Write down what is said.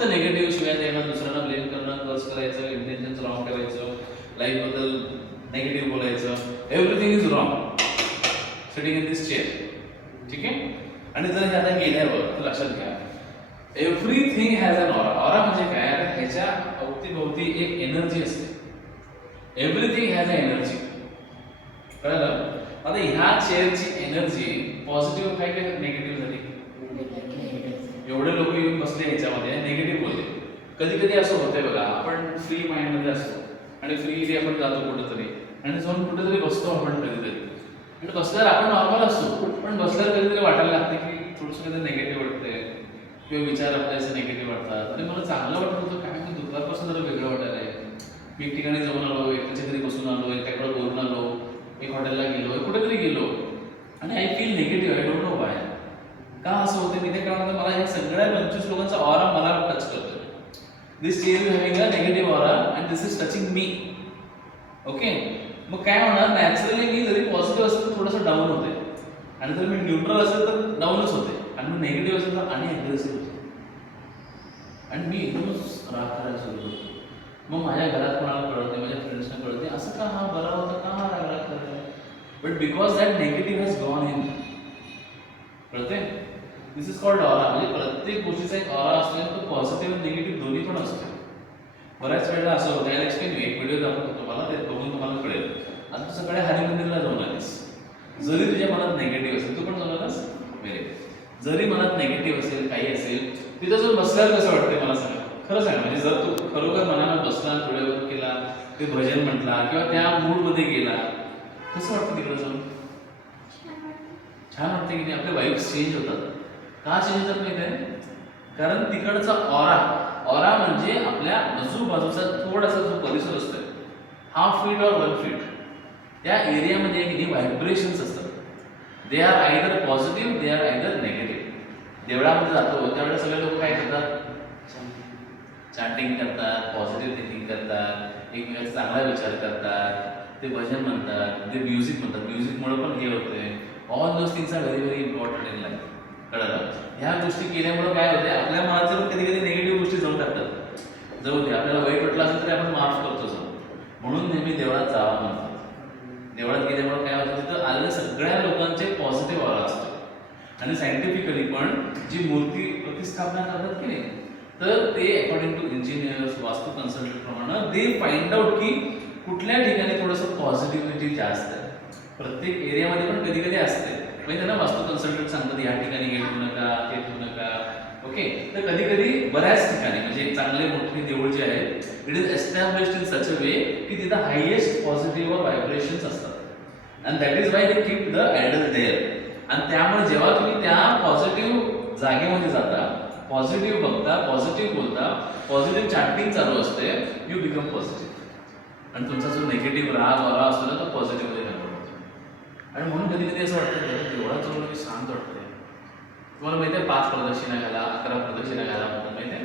फक्त निगेटिव्ह शिवाय देणं, दुसऱ्यांना ब्लेम करणं, कर्स करायचं, इंटेन्शन्स रॉंग ठेवायचं, लाईफ बद्दल नेगेटिव्ह बोलायचं, everything is wrong sitting in this chair. ठीक आहे. आणि जर हे आता गेल्यावर तर लक्षात घ्या, everything has an aura. Aura म्हणजे काय, ह्याच्या अवतीभोवती एक एनर्जी असते. Everything has a energy. कळलं. आता ह्या चेअरची एनर्जी पॉझिटिव्ह काय काय निगेटिव्ह झाली. एवढे लोक येऊन बसले ह्याच्यामध्ये निगेटिव्ह बोलले. कधी कधी असं होतंय बघा, आपण फ्री माइंड मध्ये असतो आणि फ्रीली आपण जातो कुठेतरी आणि जाऊन कुठेतरी बसतो आपण कधीतरी, आणि बसल्यावर आपण नॉर्मल असतो, पण बसल्यावर कधीतरी वाटायला लागते की थोडंसं कधी निगेटिव्ह वाटतंय किंवा विचार आपले असे निगेटिव्ह वाटतात. आणि मला चांगलं वाटत होतं, काय मी दुपारपासून जरा वेगळं वाटायला आहे. मी एक ठिकाणी जाऊन आलो, एकट्याच्या घरी बसून आलो, एकट्याकडे बोलून आलो, एक हॉटेलला गेलो, कुठेतरी गेलो आणि I feel negative. I don't know Y. का असं होतं मी ते कळलं. मला ह्या सगळ्या 25 लोकांचा ऑरा मला टच करतोय. This chair you having a negative aura and this is touching me. Okay. मग काय होणार, नॅचरली मी जरी पॉझिटिव्ह असेल तर थोडंसं डाऊन होते, आणि जर मी न्यूट्रल असेल तर डाऊनच होते, आणि मग निगेटिव्ह असेल तर आणि अग्रेसिव्ह होते, आणि मी एकदमच राग करायला सुरू होतो. मग माझ्या घरात कोणाला कळत नाही, माझ्या फ्रेंड्सना कळत नाही, असं का हा बरा होता, का हा राग करतोय. But because that negative has gone in. कळते. दिस इज कॉल्ड ऑरा. म्हणजे प्रत्येक गोष्टीचा एक ऑरा असतो, तो पॉझिटिव्ह आणि निगेटिव्ह दोन्ही पण असतो. बऱ्याच वेळेला असं होतं, याला एक्सप्लेन एक व्हिडिओ दाखवतो तुम्हाला, ते बघून तुम्हाला कळेल. आता तू सकाळी हरी मंदिरला जाऊन आलीस, जरी तुझ्या मनात नेगेटिव्ह असेल, तू पण जाऊन आलास वेरे, जरी मनात नेगेटिव्ह असेल, काही असेल, तिथं जाऊन बसल्यावर कसं वाटतंय मला सांगा. खरं सांगा. म्हणजे जर तू खरोखर मनाला बसला, डोळ्यावर केला, ते भजन म्हटला किंवा त्या मूडमध्ये गेला, कसं वाटतं तिकडे जाऊन. छान वाटतं की नाही. आपले वाईब्स चेंज होतात. का चेंज होतात माहिती आहे, कारण तिकडचा ऑरा, ऑरा म्हणजे आपल्या आजूबाजूचा थोडासा जो परिसर असतो, 1/2 फीट or 1 फीट, त्या एरियामध्ये किती व्हायब्रेशन्स असतात. They are either positive, they are either negative. देवळामध्ये जातो त्यावेळेस सगळे लोक काय करतात, चॅटिंग करतात, पॉझिटिव्ह थिंकिंग करतात, एकमेकांचा चांगला विचार करतात, ते भजन म्हणतात, ते म्युझिक म्हणतात. म्युझिकमुळे पण हे होते. All those things are very very important in life. कळलं. ह्या गोष्टी केल्यामुळे काय होते, आपल्या मनात जर कधी कधी निगेटिव्ह गोष्टी जाऊन टाकतात, जाऊ दे, आपल्याला वाईट वाटलं असेल तरी आपण माफ करतो जाऊन. म्हणून नेहमी देवळात जावं म्हणतात. देवळात गेल्यामुळे काय होतं, तिथं आलेल्या सगळ्या लोकांचे पॉझिटिव्ह ऑरा असतो. आणि सायंटिफिकली पण जी मूर्ती प्रतिस्थापना करतात की नाही, तर ते अकॉर्डिंग टू इंजिनियर्स, वास्तू कन्सल्टंट प्रमाणे दे फाइंड आउट की कुठल्या ठिकाणी थोडंसं पॉझिटिव्हिटी जास्त आहे. प्रत्येक एरियामध्ये पण कधी कधी असते, म्हणजे त्यांना वास्तू कन्सल्टंट सांगतात या ठिकाणी हे ठेवू नका, ते ठेवू नका. ओके. तर कधी कधी बऱ्याच ठिकाणी म्हणजे चांगले मोठे देऊळ जे आहे, it is established in such a way की तिथं हायेस्ट पॉझिटिव्ह व्हायब्रेशन्स असतात, and that is why they keep the idol there. आणि त्यामुळे जेव्हा तुम्ही त्या पॉझिटिव्ह जागेमध्ये जाता, पॉझिटिव्ह बघता, पॉझिटिव्ह बोलता, पॉझिटिव्ह चॅटिंग चालू असते, यू बिकम पॉझिटिव्ह. आणि तुमचा जो निगेटिव्ह राग ऑरा असतो ना, तो पॉझिटिव्हमध्ये कन्वर्ट होतो. आणि म्हणून कधी कधी असं वाटतं, एवढा जवळ मी शांत वाटते. तुम्हाला माहिती आहे 5 प्रदक्षिणा घाला, 11 प्रदक्षिणा घाला म्हणतात, माहिती आहे.